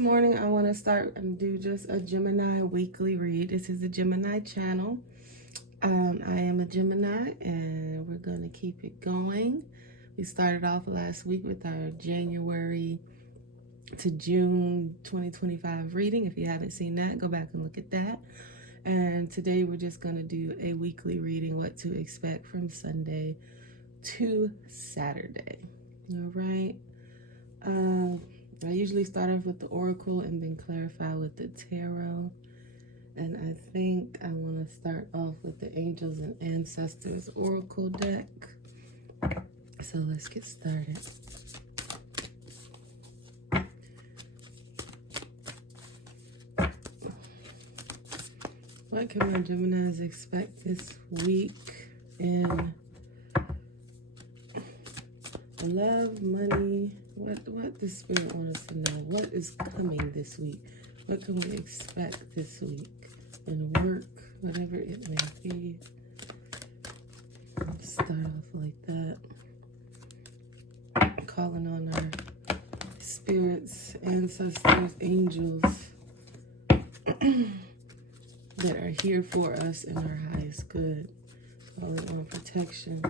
Morning, I want to start and do just a Gemini weekly read. This is the Gemini channel. I am a Gemini and we're going to keep it going. We started off last week with our January to June 2025 reading. If you haven't seen that, go back and look at that. And today we're just going to do a weekly reading, what to expect from Sunday to Saturday. All right. I usually start off with the Oracle and then clarify with the Tarot. And I think I want to start off with the Angels and Ancestors Oracle deck. So let's get started. What can my Geminis expect this week in love, money? What does Spirit want us to know? What is coming this week? What can we expect this week in work, whatever it may be? Let's start off like that. Calling on our spirits, ancestors, angels that are here for us in our highest good. Calling on protection.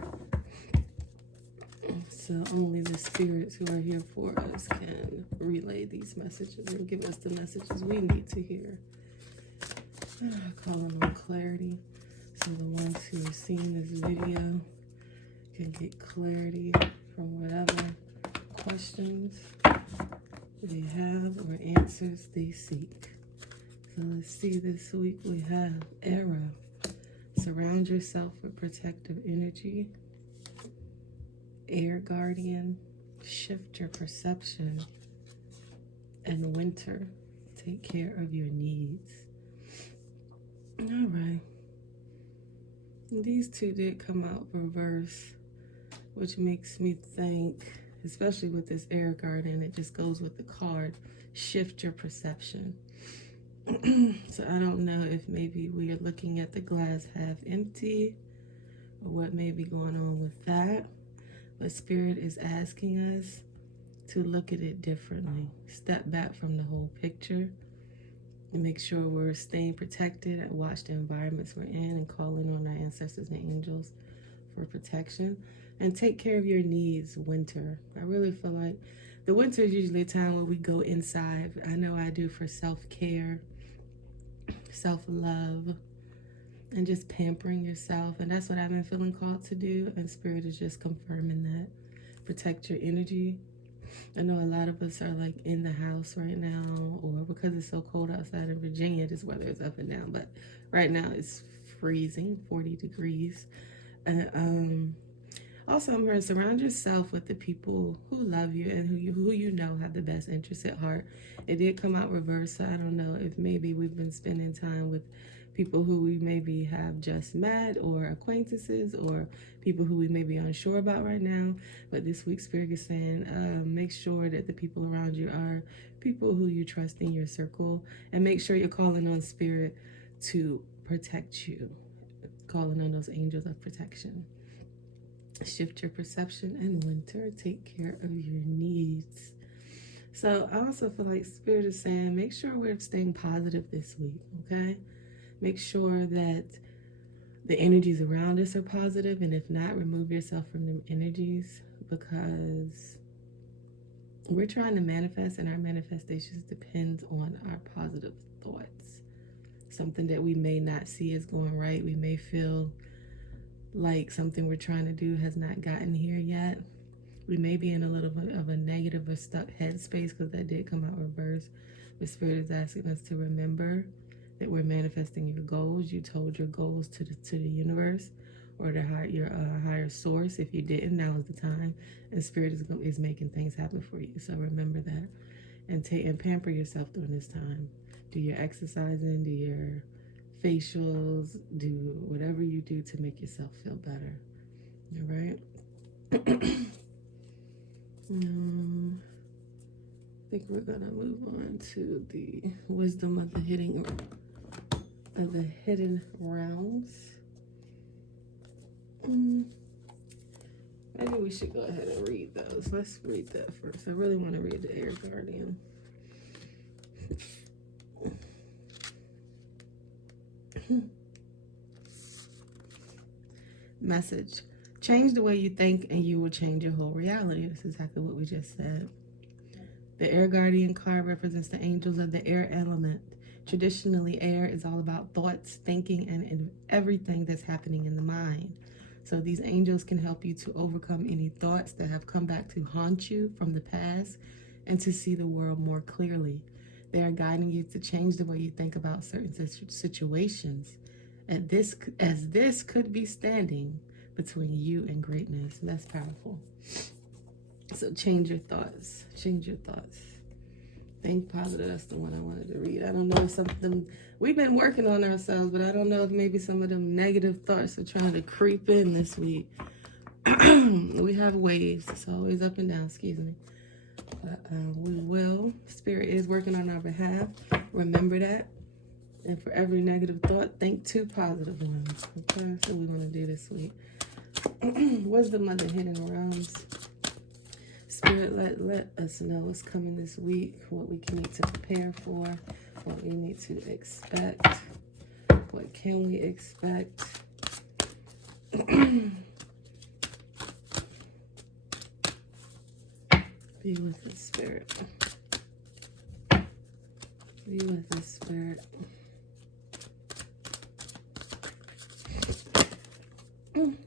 So only the spirits who are here for us can relay these messages and give us the messages we need to hear. Calling on clarity. So the ones who are seeing this video can get clarity from whatever questions they have or answers they seek. So let's see, this week we have Era. Surround yourself with protective energy. Air Guardian, shift your perception, and Winter, take care of your needs. All right. These two did come out reverse, which makes me think, especially with this Air Guardian, it just goes with the card, shift your perception. So I don't know if maybe we are looking at the glass half empty or what may be going on with that. But Spirit is asking us to look at it differently. Step back from the whole picture and make sure we're staying protected and watch the environments we're in and calling on our ancestors and angels for protection. And take care of your needs, Winter. I really feel like the winter is usually a time where we go inside. I know I do, for self-care, self-love, and just pampering yourself. And that's what I've been feeling called to do. And Spirit is just confirming that. Protect your energy. I know a lot of us are like in the house right now, or because it's so cold outside in Virginia, this weather is up and down. But right now it's freezing, 40 degrees. Also, I'm hearing surround yourself with the people who love you and who you know have the best interests at heart. It did come out reverse, so I don't know if maybe we've been spending time with people who we maybe have just met, or acquaintances, or people who we may be unsure about right now. But this week, Spirit is saying, make sure that the people around you are people who you trust in your circle, and make sure you're calling on Spirit to protect you, calling on those angels of protection. Shift your perception, and Winter, take care of your needs. So I also feel like Spirit is saying, make sure we're staying positive this week, okay? Make sure that the energies around us are positive, and if not, remove yourself from them energies, because we're trying to manifest, and our manifestations depend on our positive thoughts. Something that we may not see is going right. We may feel like something we're trying to do has not gotten here yet. We may be in a little bit of a negative or stuck headspace, because that did come out reverse. The Spirit is asking us to remember that we're manifesting your goals. You told your goals to the universe, or to your higher source. If you didn't, now is the time. And Spirit is making things happen for you. So remember that, and pamper yourself during this time. Do your exercising, do your facials, do whatever you do to make yourself feel better. All right. I think we're gonna move on to the wisdom of the hidden realms. Maybe we should go ahead and read those. Let's read that first. I really want to read the Air Guardian. Message. Change the way you think and you will change your whole reality. This is exactly what we just said. The air guardian card represents the angels of the air element. Traditionally, air is all about thoughts, thinking, and everything that's happening in the mind. So these angels can help you to overcome any thoughts that have come back to haunt you from the past and to see the world more clearly. They are guiding you to change the way you think about certain situations. As this could be standing between you and greatness. That's powerful. So change your thoughts. Change your thoughts. Think positive. That's the one I wanted to read. I don't know if something, we've been working on ourselves, but I don't know if maybe some of them negative thoughts are trying to creep in this week. We have waves. It's always up and down, excuse me. But we will. Spirit is working on our behalf. Remember that. And for every negative thought, think 2 positive ones. Okay, that's what we want to do this week. Wisdom of the hidden realms. Spirit, let us know what's coming this week, what we can need to prepare for, what we need to expect, what can we expect. Be with the Spirit. Be with the Spirit.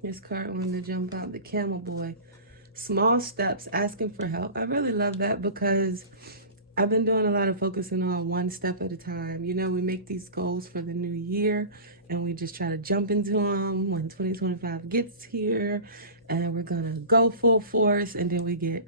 This card wanted to jump out, the Camel Boy. Small steps, asking for help. I really love that because I've been doing a lot of focusing on one step at a time. You know, we make these goals for the new year and we just try to jump into them when 2025 gets here, and we're going to go full force, and then we get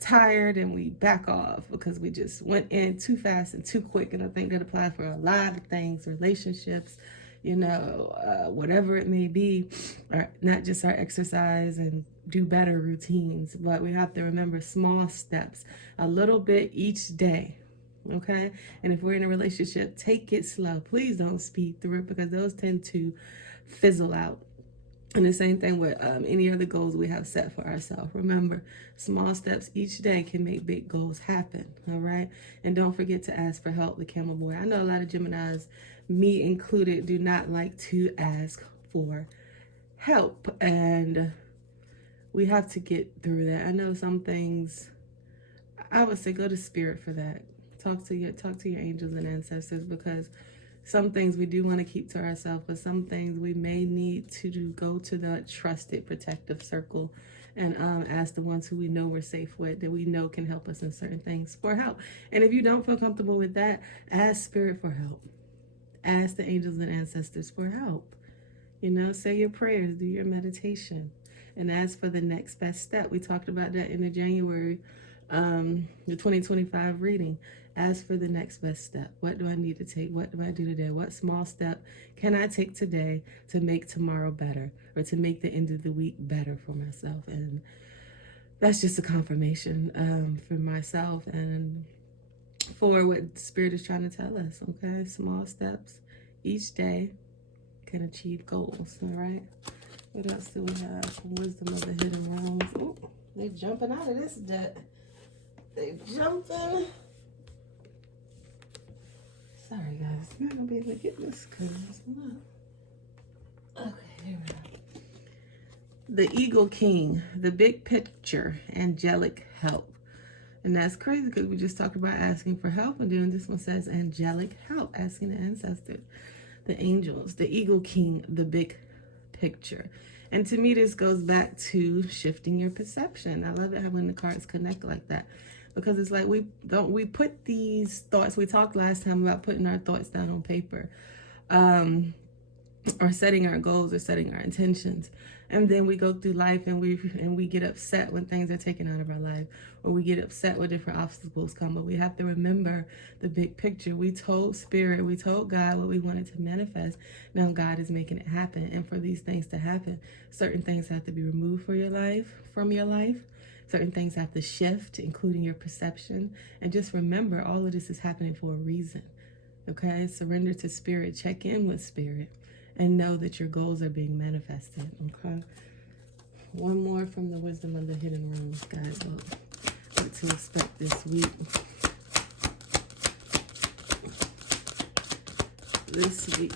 tired and we back off because we just went in too fast and too quick. And I think that applies for a lot of things, relationships, you know, whatever it may be, or not just our exercise and do better routines, but we have to remember small steps, a little bit each day. Okay. And if we're in a relationship, take it slow. Please don't speed through it because those tend to fizzle out. And the same thing with any other goals we have set for ourselves. Remember, small steps each day can make big goals happen. All right. And don't forget to ask for help, the Camel Boy. I know a lot of Geminis, me included, do not like to ask for help. And we have to get through that. I know some things, I would say go to Spirit for that. Talk to your angels and ancestors, because some things we do want to keep to ourselves, but some things we may need to go to the trusted protective circle and ask the ones who we know we're safe with, that we know can help us in certain things for help. And if you don't feel comfortable with that, ask Spirit for help. Ask the angels and ancestors for help. You know, say your prayers, do your meditation, and ask for the next best step. We talked about that in the January, the 2025 reading. Ask for the next best step. What do I need to take? What do I do today? What small step can I take today to make tomorrow better, or to make the end of the week better for myself? And that's just a confirmation for myself and for what Spirit is trying to tell us. Okay, small steps each day can achieve goals. All right. What else do we have? Wisdom of the hidden realms. Oh, they're jumping out of this deck. They're jumping. Sorry, guys. I'm not going to be able to get this because it's not. Okay, here we go. The Eagle King, the big picture, angelic help. And that's crazy because we just talked about asking for help, and then this one says angelic help, asking the ancestors, the angels, the Eagle King, the big picture. And to me, this goes back to shifting your perception. I love it how when the cards connect like that, because it's like we put these thoughts. We talked last time about putting our thoughts down on paper, or setting our goals or setting our intentions, and then we go through life and we get upset when things are taken out of our life, or we get upset when different obstacles come. But we have to remember the big picture. We told Spirit, we told God what we wanted to manifest. Now God is making it happen, and for these things to happen, certain things have to be removed from your life. Certain things have to shift, including your perception. And just remember, all of this is happening for a reason. Okay? Surrender to Spirit. Check in with Spirit. And know that your goals are being manifested. Okay? One more from the Wisdom of the Hidden Realms, guys. What to expect this week. this week.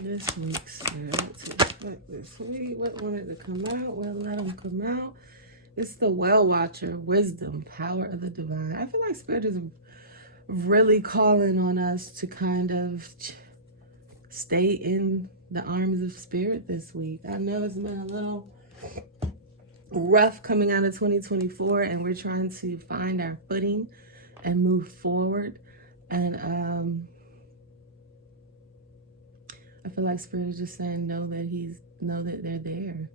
This week, Spirit, to expect this week. What wanted to come out? Well, let them come out. It's the Well Watcher, wisdom, power of the divine. I feel like Spirit is really calling on us to kind of stay in the arms of Spirit this week. I know it's been a little rough coming out of 2024, and we're trying to find our footing and move forward. And I feel like Spirit is just saying, know that they're there,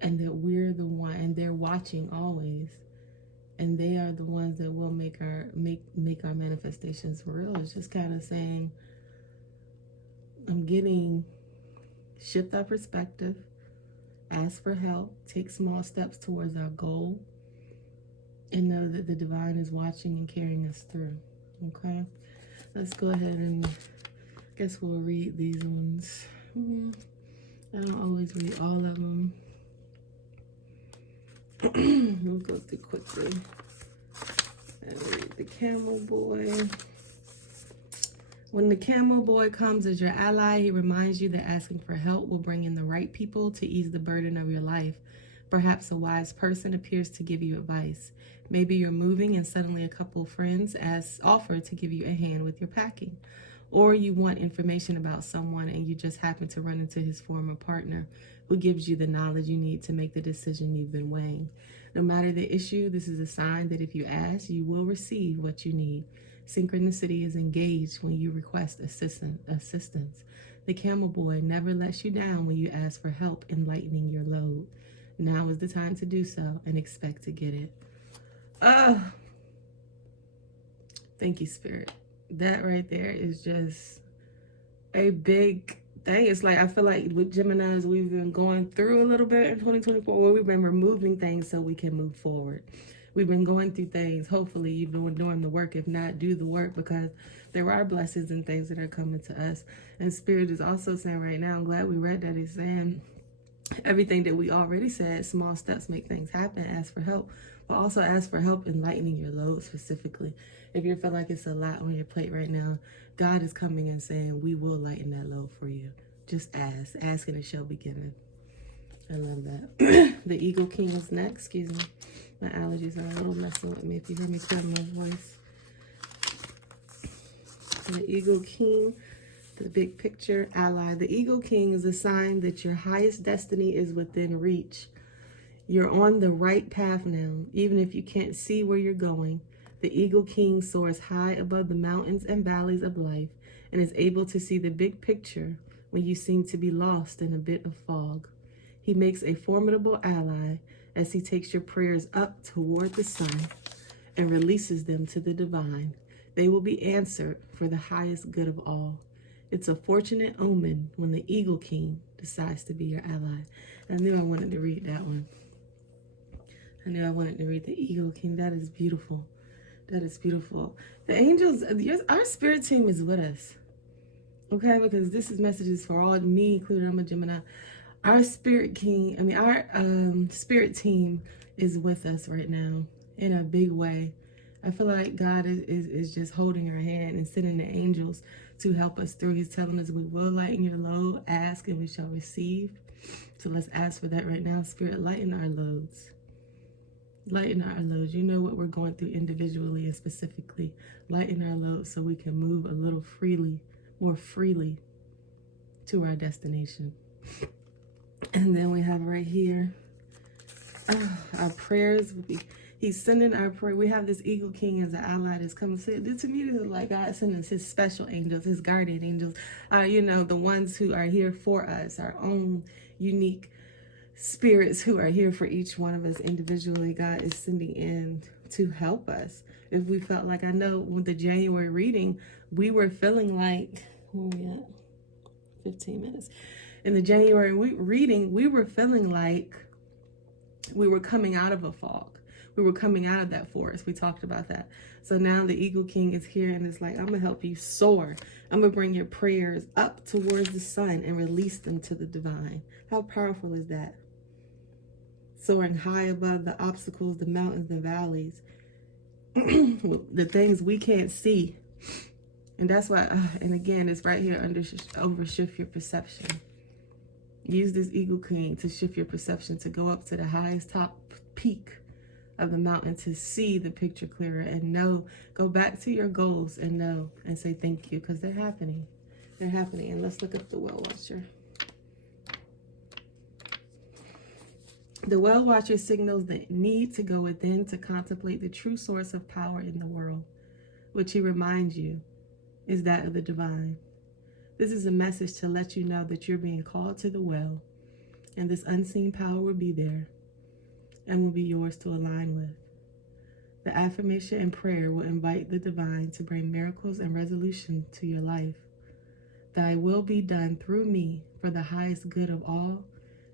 and that we're the one, and they're watching always, and they are the ones that will make our manifestations real. It's just kind of saying, shift our perspective, ask for help, take small steps towards our goal, and know that the divine is watching and carrying us through. Okay, let's go ahead and guess we'll read these ones. I don't always read all of them. We'll go through quickly. And read the Camel Boy. When the Camel Boy comes as your ally, he reminds you that asking for help will bring in the right people to ease the burden of your life. Perhaps a wise person appears to give you advice. Maybe you're moving and suddenly a couple of friends offer to give you a hand with your packing. Or you want information about someone and you just happen to run into his former partner who gives you the knowledge you need to make the decision you've been weighing. No matter the issue, this is a sign that if you ask, you will receive what you need. Synchronicity is engaged when you request assistance. The Camel Boy never lets you down when you ask for help in lightening your load. Now is the time to do so and expect to get it. Thank you, Spirit. That right there is just a big thing. It's like, I feel like with Geminis, we've been going through a little bit in 2024 where we've been removing things so we can move forward. We've been going through things. Hopefully you've been doing the work. If not, do the work, because there are blessings and things that are coming to us. And Spirit is also saying right now, I'm glad we read that. It's saying everything that we already said, small steps make things happen. Ask for help, but also ask for help in lightening your load specifically. If you feel like it's a lot on your plate right now, God is coming and saying, we will lighten that load for you. Just ask. Ask and it shall be given. I love that. The Eagle King is next. Excuse me. My allergies are a little messing with me if you hear me clear my voice. The Eagle King, the big picture ally. The Eagle King is a sign that your highest destiny is within reach. You're on the right path now, even if you can't see where you're going. The Eagle King soars high above the mountains and valleys of life and is able to see the big picture when you seem to be lost in a bit of fog. He makes a formidable ally as he takes your prayers up toward the sun and releases them to the divine. They will be answered for the highest good of all. It's a fortunate omen when the Eagle King decides to be your ally. I knew I wanted to read that one. I knew I wanted to read the Eagle King. That is beautiful. That is beautiful. The angels, our spirit team is with us. Okay, because this is messages for all, me included. I'm a Gemini. Our spirit king, our spirit team is with us right now in a big way. I feel like God is just holding our hand and sending the angels to help us through. He's telling us we will lighten your load. Ask and we shall receive. So let's ask for that right now. Spirit, lighten our loads. Lighten our loads. You know what we're going through individually and specifically. Lighten our loads so we can move a little more freely to our destination. And then we have right here, our prayers. He's sending our prayer. We have this Eagle King as an ally that's coming. To me, this is like God sending his special angels, his guardian angels. The ones who are here for us, our own unique spirits who are here for each one of us individually. God is sending in to help us. If we felt like, I know with the January reading, we were feeling like, where are we at? 15 minutes. In the January reading, we were feeling like we were coming out of a fog. We were coming out of that forest. We talked about that. So now the Eagle King is here and it's like, I'm going to help you soar. I'm going to bring your prayers up towards the sun and release them to the divine. How powerful is that? Soaring high above the obstacles, the mountains, the valleys. the things we can't see. And that's why, and again, it's right here under over shift your perception. Use this Eagle Queen to shift your perception, to go up to the highest top peak of the mountain, to see the picture clearer and know, go back to your goals and know and say thank you, because they're happening. They're happening. And let's look up the Well Watcher. The Well Watcher signals the need to go within to contemplate the true source of power in the world, which he reminds you is that of the divine. This is a message to let you know that you're being called to the well, and this unseen power will be there and will be yours to align with. The affirmation and prayer will invite the divine to bring miracles and resolution to your life. Thy will be done through me for the highest good of all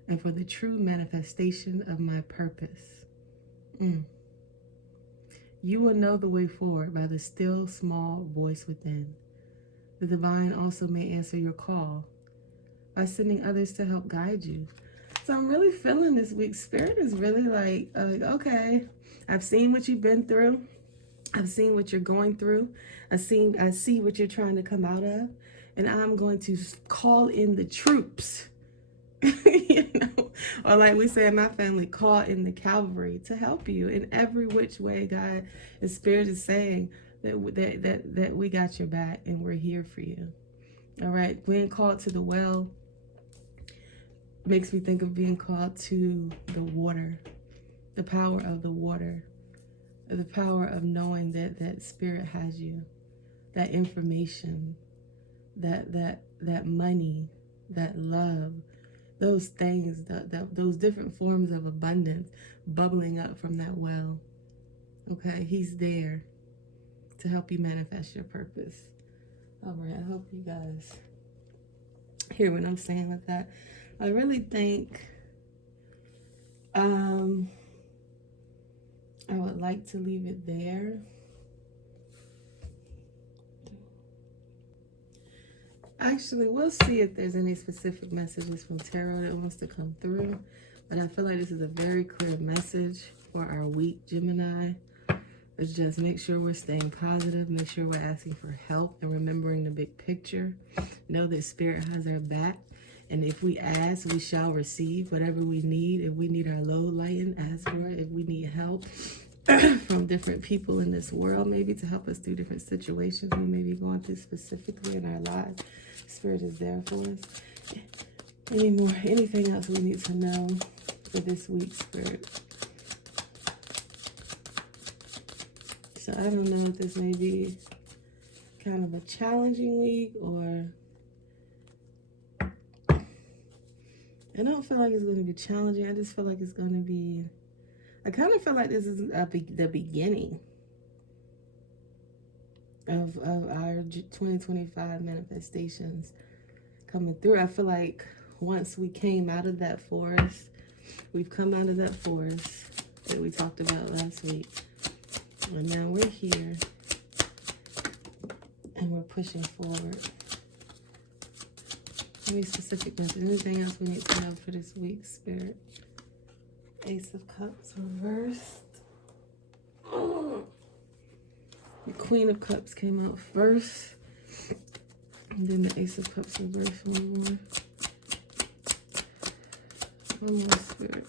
and for the true manifestation of my purpose. You will know the way forward by the still small voice within. The divine also may answer your call by sending others to help guide you. So I'm really feeling this week. Spirit is really like, okay, I've seen what you've been through. I've seen what you're going through. I see what you're trying to come out of. And I'm going to call in the troops. You know, or like we say in my family, call in the cavalry to help you in every which way. God and Spirit is saying that we got your back and we're here for you. All right, being called to the well makes me think of being called to the water, the power of the water, the power of knowing that Spirit has you, that information, that money, that love, those things, those different forms of abundance bubbling up from that well. Okay, he's there to help you manifest your purpose. All right, I hope you guys hear what I'm saying with that. I really think I would like to leave it there. Actually, we'll see if there's any specific messages from Tarot that wants to come through. But I feel like this is a very clear message for our week, Gemini. It's just make sure we're staying positive. Make sure we're asking for help and remembering the big picture. Know that Spirit has our back. And if we ask, we shall receive whatever we need. If we need our load lightened, ask for it. If we need help from different people in this world, maybe to help us through different situations we may be going through specifically in our lives, Spirit is there for us. Anything else we need to know for this week, Spirit? So I don't know if this may be kind of a challenging week, or I don't feel like it's going to be challenging. I just feel like it's going to be, I kind of feel like this is the beginning of our 2025 manifestations coming through. I feel like once we came out of that forest, we've come out of that forest that we talked about last week. And now we're here and we're pushing forward. Any specific message? Anything else we need to know for this week, Spirit? Ace of Cups reversed. The Queen of Cups came out first. And then the Ace of Cups reversed. One more, Spirit.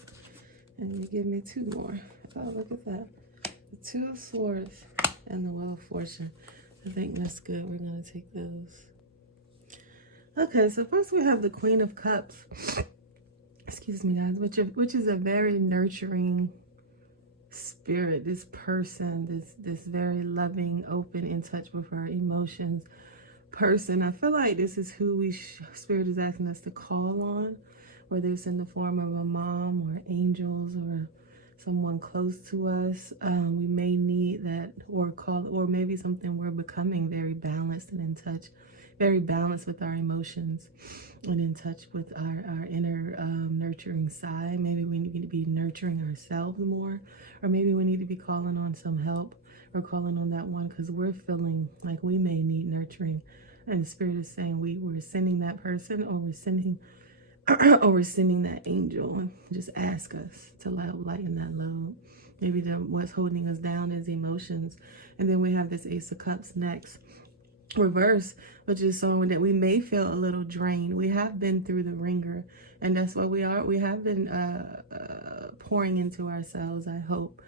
And you give me two more. Oh, look at that. The Two of Swords and the Wheel of Fortune. I think that's good. We're going to take those. Okay, so first we have the Queen of Cups. Excuse me, guys. Which is a very nurturing spirit. This person, this very loving, open, in touch with her emotions person. I feel like this is who Spirit is asking us to call on, whether it's in the form of a mom or angels or someone close to us. We may need that, or maybe something we're becoming very balanced and in touch, very balanced with our emotions and in touch with our inner nurturing side. Maybe we need to be nurturing ourselves more, or maybe we need to be calling on some help or calling on that one because we're feeling like we may need nurturing. And the Spirit is saying we're sending that person, or we're sending that angel. Just ask us to lighten that load. Maybe what's holding us down is emotions. And then we have this Ace of Cups next, reverse, which is showing that we may feel a little drained. We have been through the ringer, and that's what we are. We have been pouring into ourselves, I hope,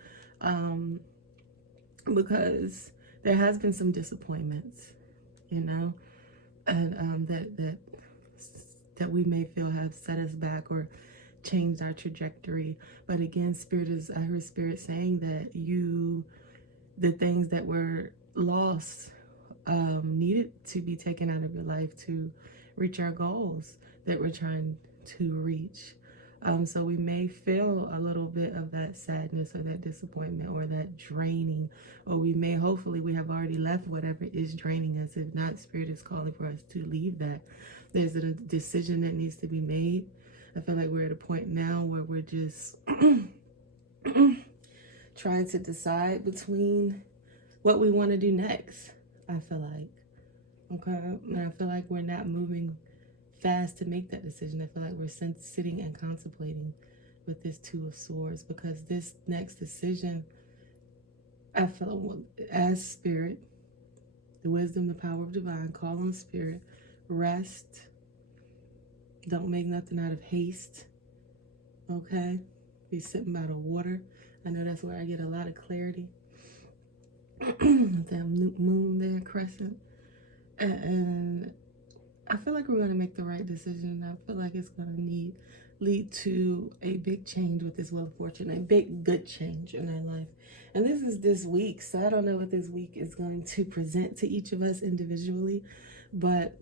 because there has been some disappointments, you know, and that we may feel have set us back or changed our trajectory. But again, I heard Spirit saying that the things that were lost needed to be taken out of your life to reach our goals that we're trying to reach. So we may feel a little bit of that sadness or that disappointment or that draining, or hopefully we have already left whatever is draining us. If not, Spirit is calling for us to leave that. There's a decision that needs to be made. I feel like we're at a point now where we're just trying to decide between what we want to do next. I feel like, okay, and I feel like we're not moving fast to make that decision. I feel like we're sitting and contemplating with this Two of Swords, because this next decision, I feel as Spirit, the wisdom, the power of divine, call on Spirit, rest, don't make nothing out of haste, okay? Be sitting by the water. I know that's where I get a lot of clarity. That moon there, crescent. And I feel like we're going to make the right decision. I feel like it's going to lead to a big change with this Wheel of Fortune, a big good change in our life. And this is this week, so I don't know what this week is going to present to each of us individually, but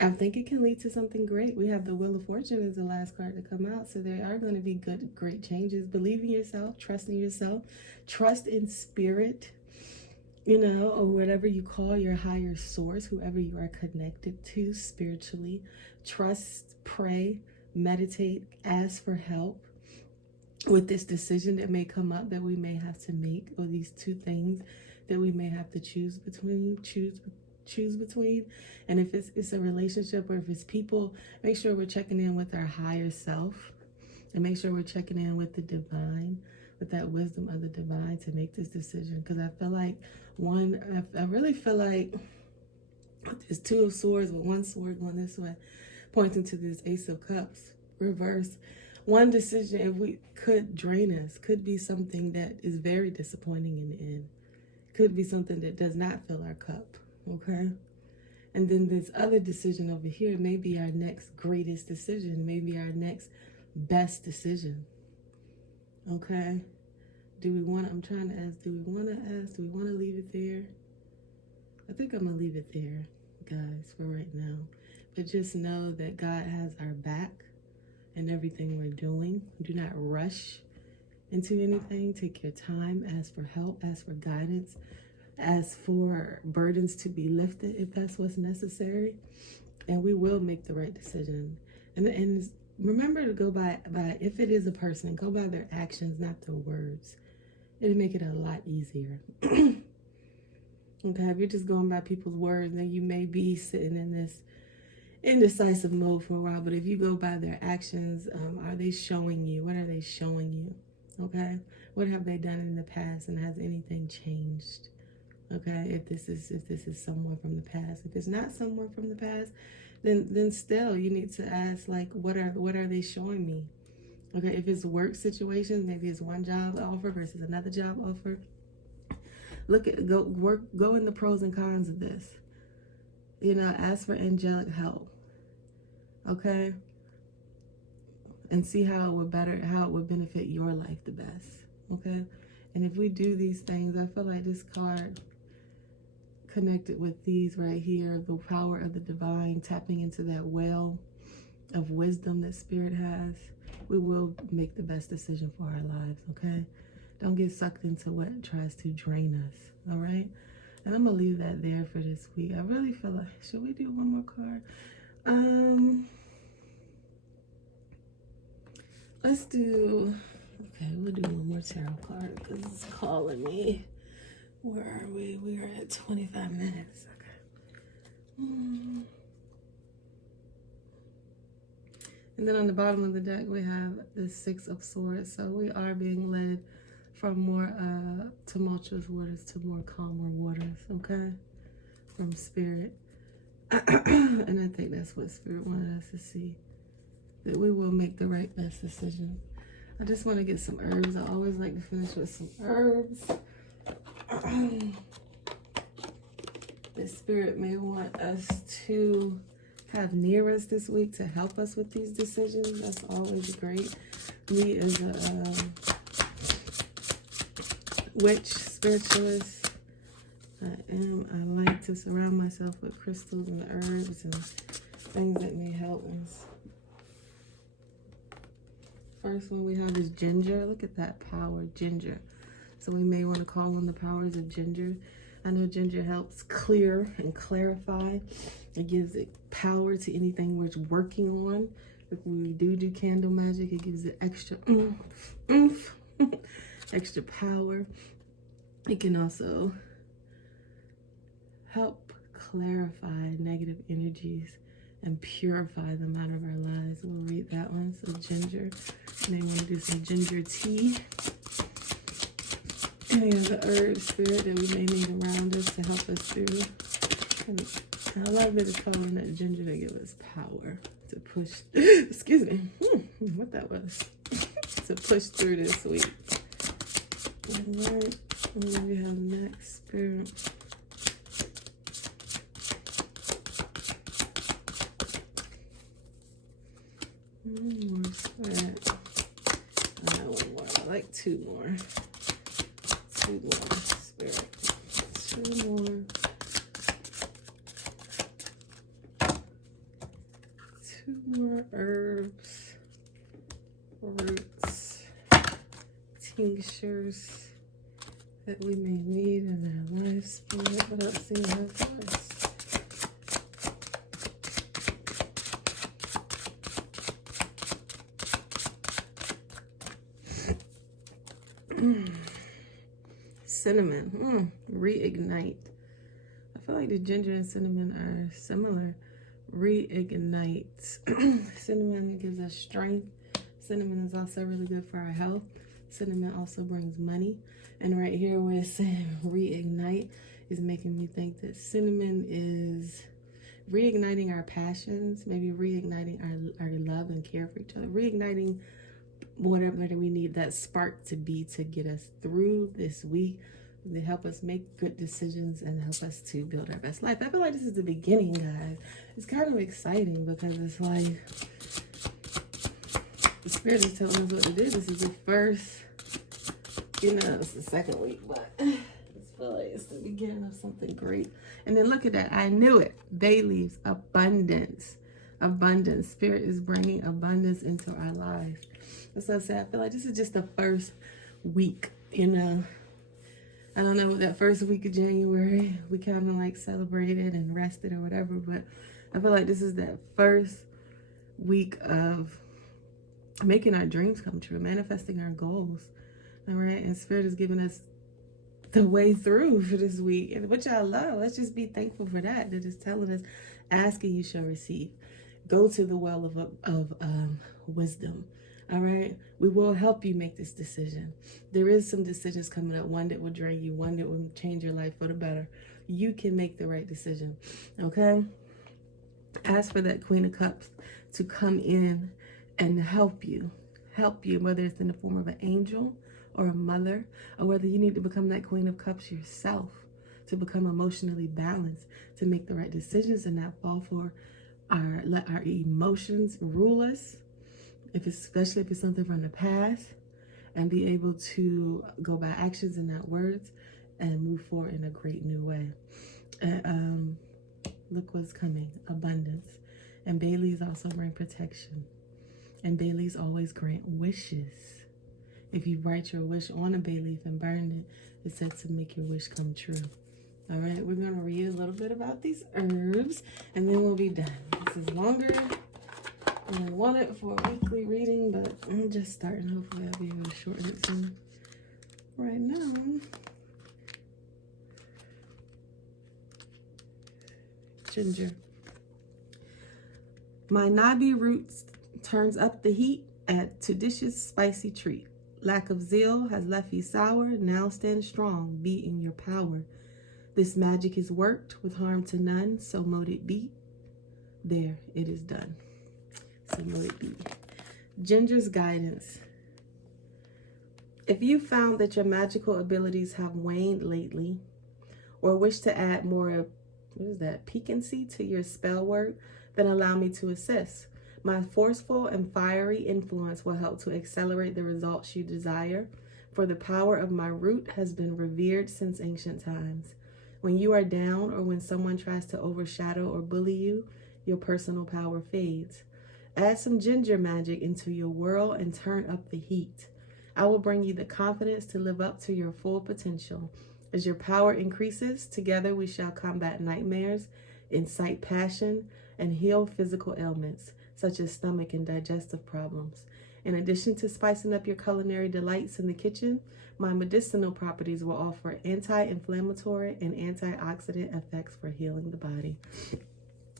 I think it can lead to something great. We have the Wheel of Fortune as the last card to come out, so there are going to be great changes. Believe in yourself, trust in yourself, trust in Spirit, you know, or whatever you call your higher source, whoever you are connected to spiritually. Trust, pray, meditate, ask for help with this decision that may come up that we may have to make, or these two things that we may have to choose between. And if it's a relationship, or if it's people, make sure we're checking in with our higher self, and make sure we're checking in with the divine, with that wisdom of the divine to make this decision. Because I feel like I really feel like there's Two of Swords with one sword going this way, pointing to this Ace of Cups reverse. One decision, if we could drain us, could be something that is very disappointing in the end. Could be something that does not fill our cup, okay? And then this other decision over here may be our next greatest decision, maybe our next best decision, okay? I'm trying to ask, do we want to leave it there? I think I'm going to leave it there, guys, for right now. But just know that God has our back in everything we're doing. Do not rush into anything. Take your time. Ask for help. Ask for guidance. Ask for burdens to be lifted if that's what's necessary. And we will make the right decision. And remember to go by, if it is a person, go by their actions, not their words. It'll make it a lot easier. Okay, if you're just going by people's words, then you may be sitting in this indecisive mode for a while. But if you go by their actions, are they showing you? What are they showing you? Okay, what have they done in the past, and has anything changed? Okay, if this is someone from the past. If it's not someone from the past, then still you need to ask, like, what are they showing me? Okay, if it's work situations, maybe it's one job offer versus another job offer. Go in the pros and cons of this. You know, ask for angelic help. Okay? And see how it would benefit your life the best. Okay? And if we do these things, I feel like this card connected with these right here, the power of the divine, tapping into that well of wisdom that Spirit has, we will make the best decision for our lives, okay? Don't get sucked into what tries to drain us, all right? And I'm going to leave that there for this week. I really feel like, should we do one more card? Let's do, okay, we'll do one more tarot card because it's calling me. Where are we? We are at 25 minutes. Okay. And then on the bottom of the deck, we have the Six of Swords. So we are being led from more tumultuous waters to more calmer waters, okay? From Spirit. And I think that's what Spirit wanted us to see, that we will make the right best decision. I just want to get some herbs. I always like to finish with some herbs. The Spirit may want us to have near us this week to help us with these decisions. That's always great. Me as a witch, spiritualist, I like to surround myself with crystals and herbs and things that may help us. First one we have is ginger. Look at that power, ginger. So we may want to call on the powers of ginger. I know ginger helps clear and clarify. It gives it power to anything we're working on. If we do candle magic, it gives it extra oomph, extra power. It can also help clarify negative energies and purify them out of our lives. We'll read that one. So ginger. And then we'll do some ginger tea. Any other herb, Spirit, that we may need around us to help us through. And I love that it's calling that ginger to give us power to push, excuse me, what that was, to push through this week. All right, and then we have next, Spirit. More Spirit. I have one more. I like two more. Two more, Spirit. Two more. Two more herbs, roots, tinctures that we may need in our life, Spirit. What else do you have for us? Cinnamon, reignite. I feel like the ginger and cinnamon are similar. Reignite. Cinnamon gives us strength. Cinnamon is also really good for our health. Cinnamon also brings money. And right here where it's saying reignite is making me think that cinnamon is reigniting our passions, maybe reigniting our love and care for each other, reigniting whatever that we need that spark to be to get us through this week, to help us make good decisions and help us to build our best life. I feel like this is the beginning, guys. It's kind of exciting because it's like the Spirit is telling us what to do. This is the first, it's the second week, but I feel like it's the beginning of something great. And then look at that. I knew it. Bay leaves, abundance. Abundance. Spirit is bringing abundance into our lives. That's what I said. I feel like this is just the first week, I don't know what that first week of January, we kind of like celebrated and rested or whatever, but I feel like this is that first week of making our dreams come true, manifesting our goals. All right. And Spirit is giving us the way through for this week, and which I love. Let's just be thankful for that. That is telling us, ask and you shall receive. Go to the well of wisdom. All right. We will help you make this decision. There is some decisions coming up. One that will drain you. One that will change your life for the better. You can make the right decision. Okay. Ask for that Queen of Cups to come in and help you, whether it's in the form of an angel or a mother, or whether you need to become that Queen of Cups yourself to become emotionally balanced, to make the right decisions and not fall for let our emotions rule us, especially if it's something from the past, and be able to go by actions and not words and move forward in a great new way. Look what's coming, abundance. And bay leaves also bring protection. And bay leaves always grant wishes. If you write your wish on a bay leaf and burn it, it's said to make your wish come true. All right, we're going to read a little bit about these herbs, and then we'll be done. This is longer than I wanted for a weekly reading, but I'm just starting. Hopefully I'll be able to shorten it soon. Right now, ginger. My nabi roots turns up the heat, add to dishes, spicy treat. Lack of zeal has left you sour. Now stand strong, be in your power. This magic is worked with harm to none, so mote it be. There, it is done. So mote it be. Ginger's guidance. If you found that your magical abilities have waned lately, or wish to add more, piquancy to your spell work, then allow me to assist. My forceful and fiery influence will help to accelerate the results you desire, for the power of my root has been revered since ancient times. When you are down, or when someone tries to overshadow or bully you, your personal power fades. Add some ginger magic into your whirl and turn up the heat. I will bring you the confidence to live up to your full potential. As your power increases, together we shall combat nightmares, incite passion, and heal physical ailments, such as stomach and digestive problems. In addition to spicing up your culinary delights in the kitchen, my medicinal properties will offer anti-inflammatory and antioxidant effects for healing the body.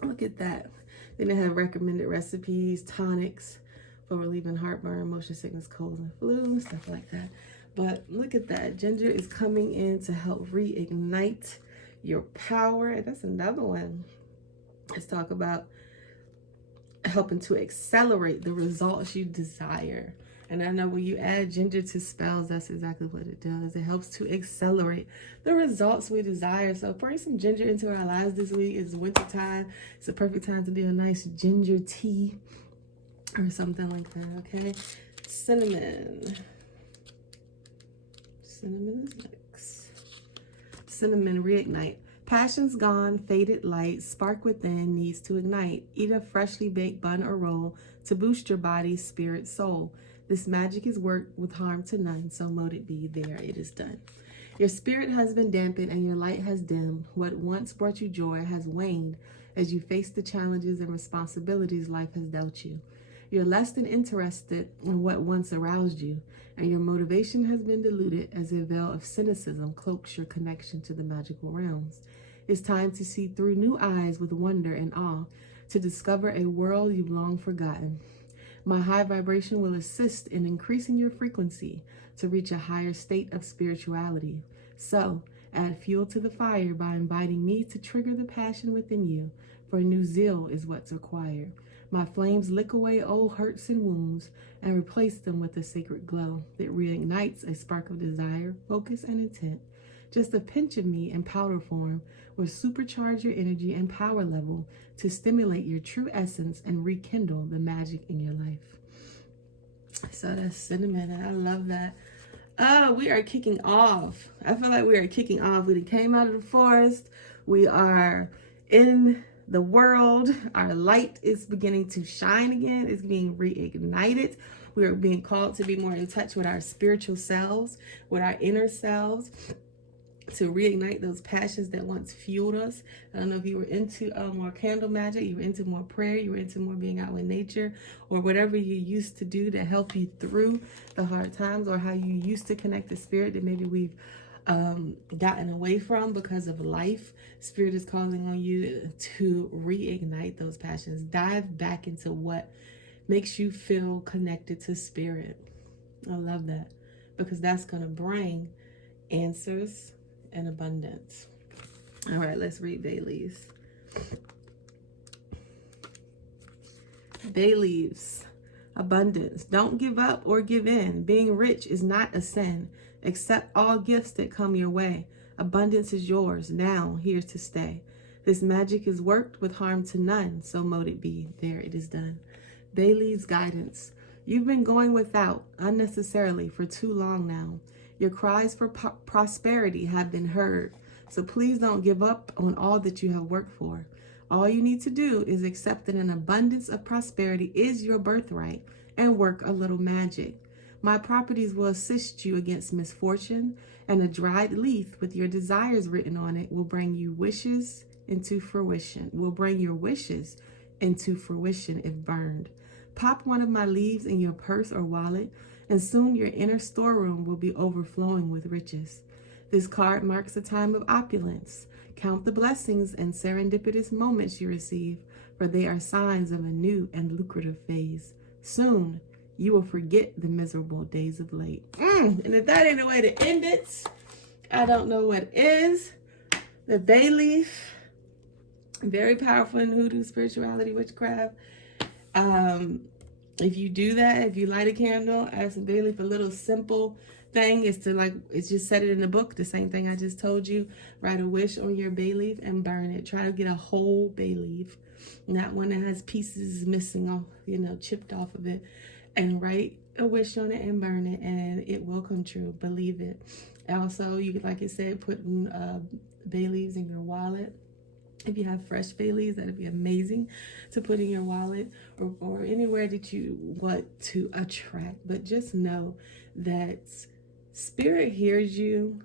Look at that. Then they have recommended recipes, tonics for relieving heartburn, motion sickness, colds, and flu, stuff like that. But look at that. Ginger is coming in to help reignite your power. And that's another one. Let's talk about helping to accelerate the results you desire. And I know when you add ginger to spells, that's exactly what it does. It helps to accelerate the results we desire. So bring some ginger into our lives this week. It's winter time. It's a perfect time to do a nice ginger tea or something like that, okay? Cinnamon. Cinnamon is next. Cinnamon, reignite. Passion's gone, faded light, spark within needs to ignite. Eat a freshly baked bun or roll to boost your body, spirit, soul. This magic is worked with harm to none, so mote it be. There, it is done. Your spirit has been dampened and your light has dimmed. What once brought you joy has waned as you face the challenges and responsibilities life has dealt you. You're less than interested in what once aroused you, and your motivation has been diluted as a veil of cynicism cloaks your connection to the magical realms. It's time to see through new eyes with wonder and awe, to discover a world you've long forgotten. My high vibration will assist in increasing your frequency to reach a higher state of spirituality. So, add fuel to the fire by inviting me to trigger the passion within you, for new zeal is what's required. My flames lick away old hurts and wounds and replace them with a sacred glow that reignites a spark of desire, focus, and intent. Just a pinch of me in powder form will supercharge your energy and power level to stimulate your true essence and rekindle the magic in your life. So that's cinnamon, and I love that. We are kicking off. I feel like we are kicking off. We came out of the forest. We are in the world. Our light is beginning to shine again. It's being reignited. We are being called to be more in touch with our spiritual selves, with our inner selves, to reignite those passions that once fueled us. I don't know if you were into more candle magic, you were into more prayer, you were into more being out in nature, or whatever you used to do to help you through the hard times, or how you used to connect to spirit that maybe we've gotten away from because of life. Spirit is calling on you to reignite those passions. Dive back into what makes you feel connected to spirit. I love that, because that's going to bring answers and abundance. All right, let's read bay leaves. Bay leaves, abundance. Don't give up or give in. Being rich is not a sin. Accept all gifts that come your way. Abundance is yours now, here to stay. This magic is worked with harm to none, so mote it be. There, it is done. Bay leaves, guidance. You've been going without unnecessarily for too long now. Your cries for prosperity have been heard, so please don't give up on all that you have worked for. All you need to do is accept that an abundance of prosperity is your birthright and work a little magic. My properties will assist you against misfortune, and a dried leaf with your desires written on it will bring you wishes into fruition. Will bring your wishes into fruition if burned. Pop one of my leaves in your purse or wallet, and soon your inner storeroom will be overflowing with riches. This card marks a time of opulence. Count the blessings and serendipitous moments you receive, for they are signs of a new and lucrative phase. Soon, you will forget the miserable days of late. And if that ain't the way to end it, I don't know what is. The bay leaf, very powerful in hoodoo, spirituality, witchcraft. If you do that, if you light a candle, ask the bay leaf, a little simple thing is to it's just set it in the book, the same thing I just told you. Write a wish on your bay leaf and burn it. Try to get a whole bay leaf, not one that has pieces missing off, chipped off of it, and write a wish on it and burn it, and it will come true. Believe it. Also, you could, like I said, put bay leaves in your wallet. If you have fresh bay leaves, that'd be amazing to put in your wallet or anywhere that you want to attract. But just know that Spirit hears you.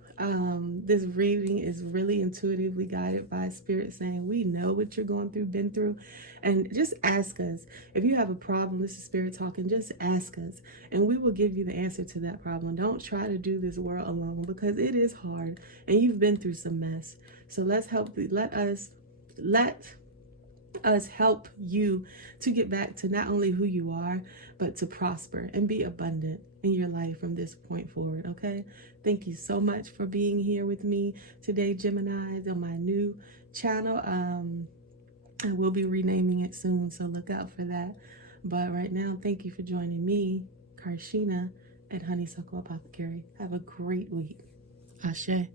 This reading is really intuitively guided by Spirit, saying we know what you're going through, been through, and just ask us. If you have a problem, this is Spirit talking, just ask us and we will give you the answer to that problem. Don't try to do this world alone, because it is hard and you've been through some mess. So let us help you to get back to not only who you are, but to prosper and be abundant in your life from this point forward. Okay, thank you so much for being here with me today, Geminis, on my new channel. I will be renaming it soon, so look out for that. But right now, thank you for joining me, Karshina, at Honeysuckle Apothecary. Have a great week. Ashe.